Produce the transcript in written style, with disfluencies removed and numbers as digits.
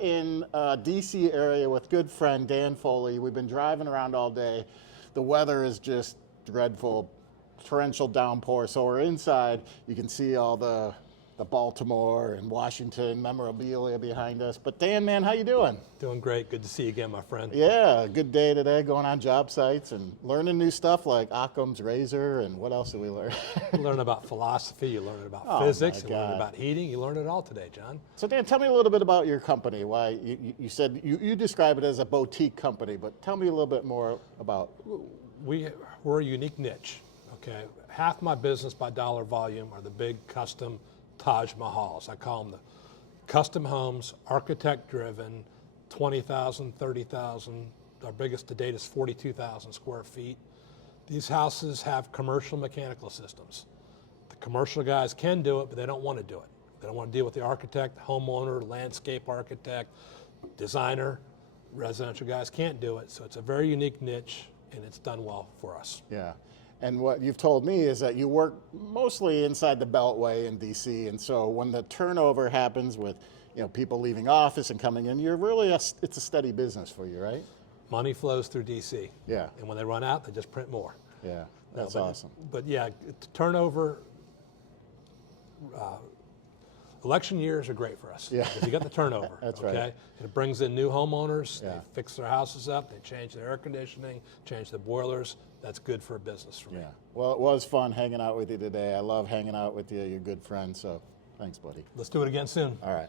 in DC area with good friend Dan Foley. We've been driving around all day. The weather is just dreadful, torrential downpour. So we're inside. You can see all the Baltimore and Washington memorabilia behind us. But Dan, man, how you doing? Doing great. Good to see you again, my friend. Yeah, good day today, going on job sites and learning new stuff like Occam's razor, and what else did we learn? You learn about philosophy, you learn about physics, you learn God. about heating, you learn it all today, John. So Dan, tell me a little bit about your company. Why you said you describe it as a boutique company, but tell me a little bit more about. We're a unique niche, okay? Half my business by dollar volume are the big custom Taj Mahals. I call them the custom homes, architect driven, 20,000, 30,000. Our biggest to date is 42,000 square feet. These houses have commercial mechanical systems. The commercial guys can do it, but they don't want to do it. They don't want to deal with the architect, homeowner, landscape architect, designer. Residential guys can't do it, so it's a very unique niche, and it's done well for us. Yeah. And what you've told me is that you work mostly inside the Beltway in DC, and so when the turnover happens with people leaving office and coming in, you're really it's a steady business for you, right? Money flows through DC. Yeah. And when they run out, they just print more. Yeah, that's awesome. But yeah, turnover, election years are great for us. Yeah. Because you got the turnover. That's okay? right. It brings in new homeowners, Yeah. they fix their houses up, they change their air conditioning, change the boilers. That's good for a business for me. Yeah. Well, it was fun hanging out with you today. I love hanging out with you. You're a good friend, so thanks, buddy. Let's do it again soon. All right.